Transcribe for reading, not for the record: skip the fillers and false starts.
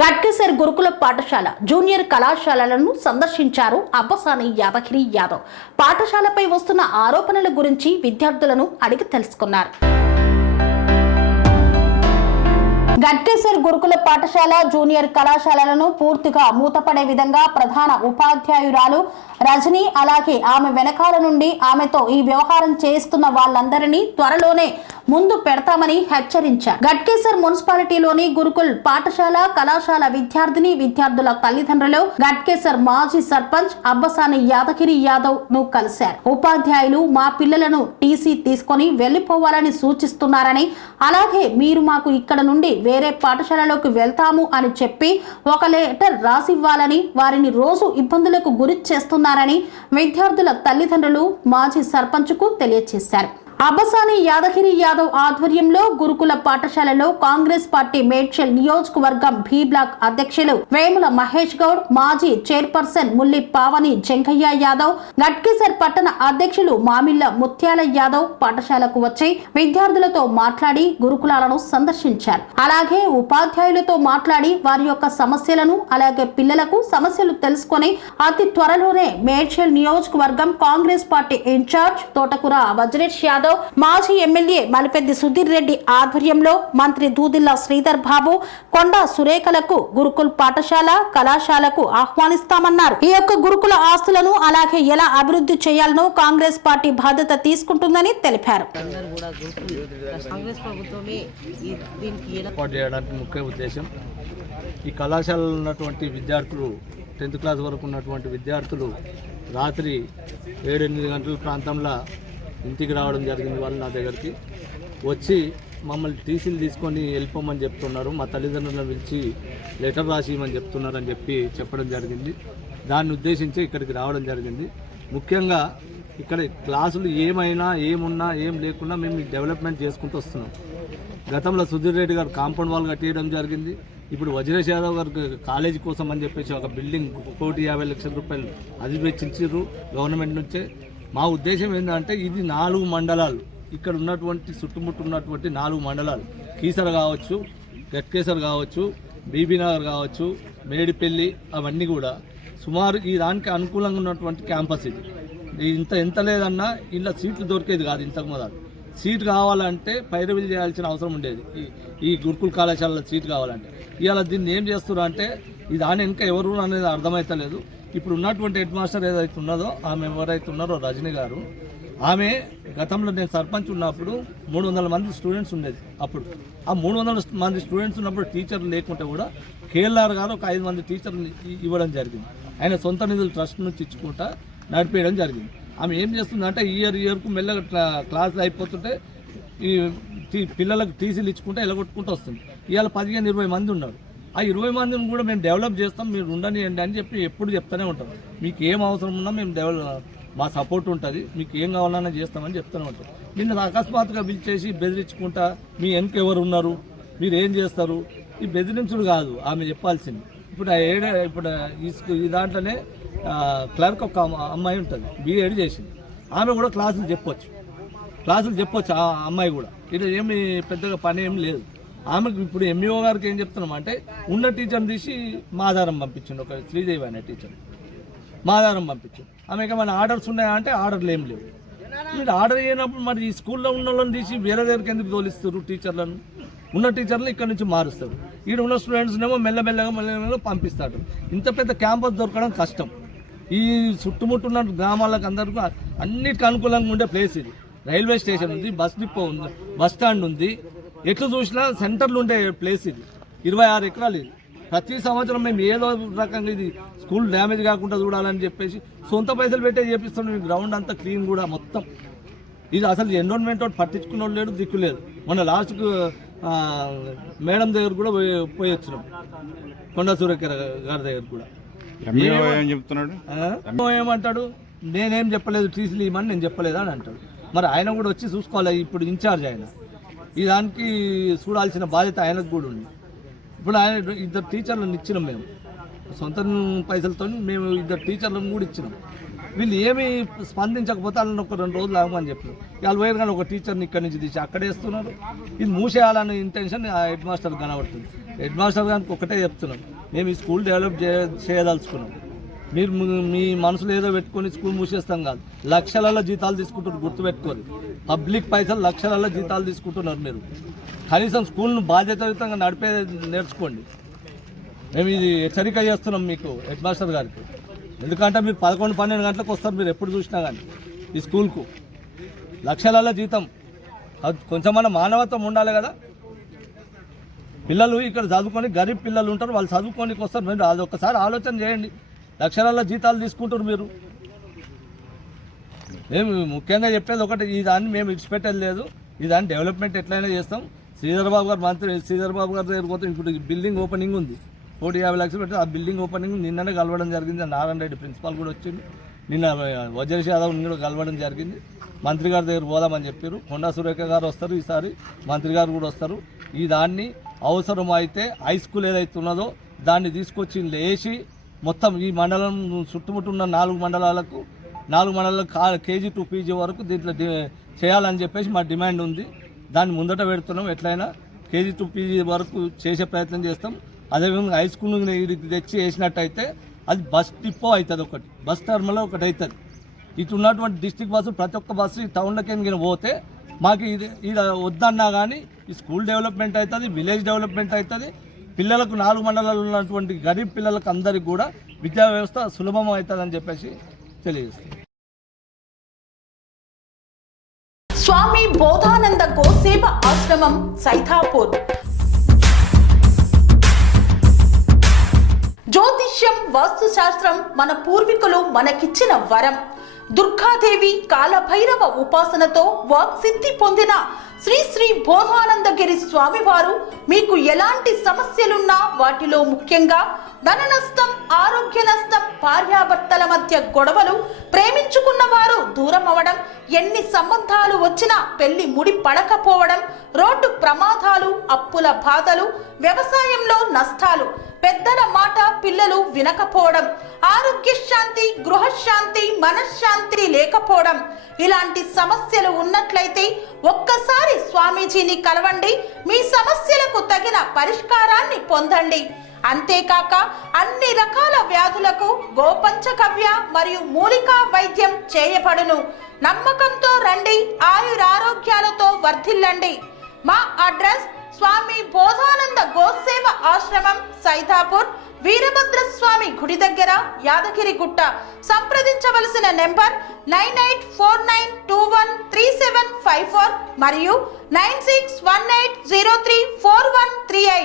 గట్కేసర్ గురుకుల పాఠశాల జూనియర్ కళాశాలలను సందర్శించారు అబ్బసాని యాదగిరి యాదవ్. పాఠశాలపై వస్తున్న ఆరోపణల గురించి విద్యార్థులను అడిగి తెలుసుకున్నారు. గట్కేసర్ గురుకుల పాఠశాల జూనియర్ కళాశాలలను పూర్తిగా మూతపడే విధంగా ప్రధాన ఉపాధ్యాయురాలు రజని అలాగే ఆమె వెనకాల నుండి ఆమెతో ఈ వ్యవహారం చేస్తున్న వాళ్ళందరినీ త్వరలోనే ముందు పెడతామని హెచ్చరించారు. గట్కేసర్ మున్సిపాలిటీలోని గురుకుల్ పాఠశాల కళాశాల విద్యార్థుల తల్లిదండ్రులు గట్కేసర్ మాజీ సర్పంచ్ అబ్బసాని యాదగిరి యాదవ్ ను కలిశారు. ఉపాధ్యాయులు మా పిల్లలను టీసీ తీసుకొని వెళ్లిపోవాలని సూచిస్తున్నారని, అలాగే మీరు మాకు ఇక్కడ నుండి వేరే పాఠశాలలోకి వెళ్తాము అని చెప్పి ఒక లెటర్ రాసివ్వాలని, వారిని రోజు ఇబ్బందులకు గురి చేస్తున్నారని విద్యార్థుల తల్లిదండ్రులు మాజీ సర్పంచ్ కు తెలియజేశారు. అబ్బసాని యాదగిరి యాదవ్ ఆధ్వర్యంలో గురుకుల పాఠశాలలో కాంగ్రెస్ పార్టీ మేడ్చల్ నియోజకవర్గం బి బ్లాక్ అధ్యక్షులు వేముల మహేష్ గౌడ్, మాజీ చైర్పర్సన్ ముల్లి పావని జంగయ్య యాదవ్, గట్కేసర్ పట్టణ అధ్యక్షులు మామిళ్ల ముత్యాల యాదవ్ పాఠశాలకు వచ్చి విద్యార్థులతో మాట్లాడి గురుకులాలను సందర్శించారు. అలాగే ఉపాధ్యాయులతో మాట్లాడి వారి యొక్క సమస్యలను అలాగే పిల్లలకు సమస్యలు తెలుసుకుని అతి త్వరలోనే మేడ్చల్ నియోజకవర్గం కాంగ్రెస్ పార్టీ ఇన్ఛార్జ్ తోటకూర వజ్రేష్ యాదవ్, మాజీ ఎమ్మెల్యే మలిపెద్ది సుధీర్ రెడ్డి ఆధ్వర్యంలో మంత్రి దూదిల్ల శ్రీధర్ బాబు, కొండా సురేఖలకు గురుకుల్ పాఠశాల కళాశాలకు ఆహ్వానిస్తామన్నారు. ఈ యొక్క గురుకుల ఆస్తులను అలాగే ఎలా అభివృద్ధి చేయాలనో కాంగ్రెస్ పార్టీ బాధ్యత తీసుకుంటుందని తెలిపారు. ముఖ్య ఉద్దేశం ఈ కళాశాలలో ఉన్నటువంటి విద్యార్థులు 10th క్లాస్ వరకు ఉన్నటువంటి విద్యార్థులు రాత్రి 7-8 గంటల ప్రాంతంలో ఇంటికి రావడం జరిగింది. వాళ్ళు నా దగ్గరికి వచ్చి మమ్మల్ని టీసీలు తీసుకొని వెళ్ళిపోమని చెప్తున్నారు, మా తల్లిదండ్రులను పిలిచి లెటర్ రాసి ఇవ్వమని చెప్తున్నారు అని చెప్పడం జరిగింది. దాన్ని ఉద్దేశించి ఇక్కడికి రావడం జరిగింది. ముఖ్యంగా ఇక్కడ క్లాసులు ఏమైనా ఏమున్నా ఏం లేకున్నా మేము డెవలప్మెంట్ చేసుకుంటూ వస్తున్నాం. గతంలో సుధీర్ రెడ్డి గారు కాంపౌండ్ వాల్ కట్టేయడం జరిగింది. ఇప్పుడు వజ్రేష్ యాదవ్ గారికి కాలేజీ కోసం అని చెప్పేసి ఒక బిల్డింగ్ 1,50,00,000 రూపాయలు అది వెచ్చించారు గవర్నమెంట్ నుంచే. మా ఉద్దేశం ఏంటంటే ఇది 4 మండలాలు, ఇక్కడ ఉన్నటువంటి చుట్టుముట్టు ఉన్నటువంటి 4 మండలాలు, కీసర కావచ్చు, గట్కేసర్ కావచ్చు, బీబీనగర్ కావచ్చు, మేడిపల్లి, అవన్నీ కూడా సుమారు ఈ దానికి అనుకూలంగా ఉన్నటువంటి క్యాంపస్ ఇది. ఎంత లేదన్నా ఇలా సీట్లు దొరికేది కాదు. ఇంతకు మొదలు సీట్ కావాలంటే పైరవీలు చేయాల్సిన అవసరం ఉండేది. ఈ గురుకుల కళాశాలలో సీట్ కావాలంటే ఇవాళ దీన్ని ఏం చేస్తున్నారు అంటే ఇది దాని ఇంకా ఎవరు అనేది అర్థమవుతలేదు. ఇప్పుడు ఉన్నటువంటి హెడ్ మాస్టర్ ఏదైతే ఉన్నదో ఆమె ఎవరైతే ఉన్నారో రజని గారు, ఆమె గతంలో నేను సర్పంచ్ ఉన్నప్పుడు 300 మంది స్టూడెంట్స్ ఉండేది. అప్పుడు ఆ 300 మంది స్టూడెంట్స్ ఉన్నప్పుడు టీచర్లు లేకుంటే కూడా కేఎల్ఆర్ గారు ఒక 5 మంది టీచర్లు ఇవ్వడం జరిగింది. ఆయన సొంత నిధులు ట్రస్ట్ నుంచి ఇచ్చుకుంటా నడిపేయడం జరిగింది. ఆమె ఏం చేస్తుందంటే ఇయర్కు మెల్లగా క్లాసులు అయిపోతుంటే ఈ పిల్లలకు టీసీలు ఇచ్చుకుంటే ఎలగొట్టుకుంటూ వస్తుంది. ఇవాళ 15-20 మంది ఉన్నారు. ఆ 20 మందిని కూడా మేము డెవలప్ చేస్తాం, మీరు ఉండనియండి అని చెప్పి ఎప్పుడు చెప్తూనే ఉంటాం. మీకు ఏం అవసరం ఉన్నా మేము మా సపోర్ట్ ఉంటుంది, మీకు ఏం కావాలన్నా చేస్తామని చెప్తూనే ఉంటాం. నిన్న అకస్మాత్తుగా పిలిచేసి బెదిరించుకుంటా మీ ఎవరు ఉన్నారు, మీరు ఏం చేస్తారు, ఈ బెదిరించుడు కాదు ఆమె చెప్పాల్సింది. ఇప్పుడు ఈ దాంట్లోనే క్లర్క్ ఒక అమ్మాయి ఉంటుంది, బీఎడ్ చేసింది. ఆమె కూడా క్లాసులు చెప్పొచ్చు ఆ అమ్మాయి కూడా. ఇది ఏమి పెద్దగా పని ఏం లేదు ఆమెకు. ఇప్పుడు ఎంఈఓ గారికి ఏం చెప్తున్నాం అంటే ఉన్న టీచర్ని తీసి మాధారం పంపించండి, ఒక శ్రీదేవి అనే టీచర్ మాధారం పంపించండి. ఆమెకి ఏమైనా ఆర్డర్స్ ఉన్నాయా అంటే ఆర్డర్లు ఏం లేవు. మీరు ఆర్డర్ అయినప్పుడు మరి ఈ స్కూల్లో ఉన్న వాళ్ళని తీసి వేరే దగ్గరికి ఎందుకు తోలిస్తారు? టీచర్లను ఉన్న టీచర్లు ఇక్కడ నుంచి మారుస్తారు, ఇక్కడ ఉన్న స్టూడెంట్స్నేమో మెల్లమెల్లగా పంపిస్తారు. ఇంత పెద్ద క్యాంపస్ దొరకడం కష్టం. ఈ చుట్టుముట్టున్న గ్రామాలకు అందరికీ అన్నిటికీ అనుకూలంగా ఉండే ప్లేస్ ఇది. రైల్వే స్టేషన్ ఉంది, బస్ డిపో ఉంది, బస్ స్టాండ్ ఉంది, ఎట్లు చూసినా సెంటర్లు ఉండే ప్లేస్ ఇది. 26 ఎకరాలు ఇది. ప్రతి సంవత్సరం మేము ఏదో రకంగా ఇది స్కూల్ డ్యామేజ్ కాకుండా చూడాలని చెప్పేసి సొంత పైసలు పెట్టే చేపిస్తున్నాం. గ్రౌండ్ అంతా క్లీన్ కూడా మొత్తం. ఇది అసలు ఎన్విరాన్మెంట్ పట్టించుకున్న వాళ్ళు లేడు, దిక్కు లేదు. మొన్న లాస్ట్కు మేడం దగ్గర కూడా పోయి వచ్చినాం, కొండా సురేఖ గారి దగ్గర కూడా. ఏమంటాడు, నేనేం చెప్పలేదు, టీసీలు ఇవ్వమని నేను చెప్పలేదా అని అంటాడు. మరి ఆయన కూడా వచ్చి చూసుకోవాలి. ఇప్పుడు ఇన్ఛార్జ్ ఆయన, ఈ దానికి చూడాల్సిన బాధ్యత ఆయనకు కూడా ఉంది. ఇప్పుడు ఆయన 2 టీచర్లను ఇచ్చినాం మేము, సొంత పైసలతో మేము 2 టీచర్లను కూడా ఇచ్చినాం. వీళ్ళు ఏమి స్పందించకపోతే వాళ్ళని ఒక 2 రోజులు ఆగమని చెప్పారు. వాళ్ళు పోయారు కానీ ఒక టీచర్ని ఇక్కడి నుంచి తీసి అక్కడే వేస్తున్నారు. ఇది మూసేయాలనే ఇంటెన్షన్ హెడ్ మాస్టర్ కనబడుతుంది. హెడ్ మాస్టర్ గారికి ఒకటే చెప్తున్నాం, మేము ఈ స్కూల్ డెవలప్ చేయదలుచుకున్నాం. మీరు మీ మనసులో ఏదో పెట్టుకొని స్కూల్ మూసేస్తాం కాదు. లక్షలలో జీతాలు తీసుకుంటున్నారు, గుర్తుపెట్టుకోరు. పబ్లిక్ పైసలు లక్షలలో జీతాలు తీసుకుంటున్నారు. మీరు కనీసం స్కూల్ను బాధ్యతాయుతంగా నడిపే నేర్చుకోండి. మేము ఇది హెచ్చరిక చేస్తున్నాం మీకు హెడ్ మాస్టర్ గారికి. ఎందుకంటే మీరు 11-12 గంటలకు వస్తారు, మీరు ఎప్పుడు చూసినా కానీ ఈ స్కూల్కు లక్షలలో జీతం. కొంచెమన్నా మానవత్వం ఉండాలి కదా. పిల్లలు ఇక్కడ చదువుకొని గరీబ్ పిల్లలు ఉంటారు, వాళ్ళు చదువుకోనికి వస్తారు. మీరు అది ఒక్కసారి ఆలోచన చేయండి. లక్షలలో జీతాలు తీసుకుంటారు మీరు. మేము ముఖ్యంగా చెప్పేది ఒకటి, ఈ దాన్ని మేము విడిచిపెట్టేది లేదు. ఈ దాన్ని డెవలప్మెంట్ ఎట్లయినా చేస్తాం. శ్రీధర్ బాబు గారు దగ్గర పోతే ఇప్పుడు బిల్డింగ్ ఓపెనింగ్ ఉంది, 150 లక్షలు పెట్టి ఆ బిల్డింగ్ ఓపెనింగ్ నిన్ననే కలవడం జరిగింది. నారాయణ రెడ్డి ప్రిన్సిపాల్ కూడా వచ్చింది. నిన్న వజ్రేష్ యాదవ్ని కూడా కలవడం జరిగింది. మంత్రి గారి దగ్గర పోదామని చెప్పారు. కొండా సురేఖ గారు వస్తారు, ఈసారి మంత్రి గారు కూడా వస్తారు. ఈ దాన్ని అవసరం అయితే హై స్కూల్ ఏదైతే ఉన్నదో దాన్ని తీసుకొచ్చి లేచి మొత్తం ఈ మండలం చుట్టుముట్టున్న 4 మండలాలకు KG to PG వరకు దీంట్లో చేయాలని చెప్పేసి మా డిమాండ్ ఉంది. దాన్ని ముందట పెడుతున్నాం. ఎట్లయినా KG to PG వరకు చేసే ప్రయత్నం చేస్తాం. అదేవిధంగా హై స్కూల్ తెచ్చి వేసినట్టయితే అది బస్ డిపో అవుతుంది, ఒకటి బస్ టర్మినల్ ఒకటి అవుతుంది. ఇటు ఉన్నటువంటి డిస్ట్రిక్ట్ బస్సు ప్రతి ఒక్క బస్సు ఈ టౌన్లకి పోతే మాకు ఇది వద్దన్నా కానీ ఈ స్కూల్ డెవలప్మెంట్ అవుతుంది, విలేజ్ డెవలప్మెంట్ అవుతుంది. పిల్లలకు 4 మండలాలు ఉన్నటువంటి గరీబ్ పిల్లలకు అందరికీ కూడా విద్యా వ్యవస్థ సులభం అవుతుందని చెప్పేసి తెలియజేస్తుంది. స్వామి బోధానంద గోసేవ ఆశ్రమం సైథాపూర్. జ్యోతిష్యం, వాస్తుశాస్త్రం మన పూర్వీకులు మనకిచ్చిన వరం. దుర్గాదేవి, కాలభైరవ ఉపాసనతో వాక్సిద్ధి పొందిన శ్రీ శ్రీ బోధానందగిరి స్వామివారు మీకు ఎలాంటి సమస్యలున్నా, వాటిలో ముఖ్యంగా ధన నష్టం, ఆరోగ్య నష్టం, భార్యాభర్తల మధ్య గొడవలు, ప్రేమించుకున్న వారు దూరం అవడం, ఎన్ని సంబంధాలు వచ్చినా పెళ్లి ముడి పడకపోవడం, రోడ్డు ప్రమాదాలు, అప్పుల బాధలు, వ్యవసాయంలో నష్టాలు, పెద్దల మాట పిల్లలు వినకపోవడం, ఆరోగ్య శాంతి, గృహశాంతి, మనశ్శాంతి లేకపోవడం, ఇలాంటి సమస్యలు ఉన్నట్లయితే ఒక్కసారి స్వామీజీని కలవండి. మీ సమస్యలకు తగిన పరిష్కారాన్ని పొందండి. అంతేకాక అన్ని రకాల వ్యాధులకు గోపంచగవ్య మరియు మూలికా వైద్యం చేయబడును. నమ్మకంతో రండి, ఆయురారోగ్యాలతో వర్ధిల్లండి. మా అడ్రస్ స్వామి బోధానంద గోసేవ ఆశ్రమం, సైథాపూర్, వీరభద్రస్వామి గుడి దగ్గర, యాదగిరిగుట్ట. సంప్రదించవలసిన నెంబర్ 9849213754 మరియు 9618034138.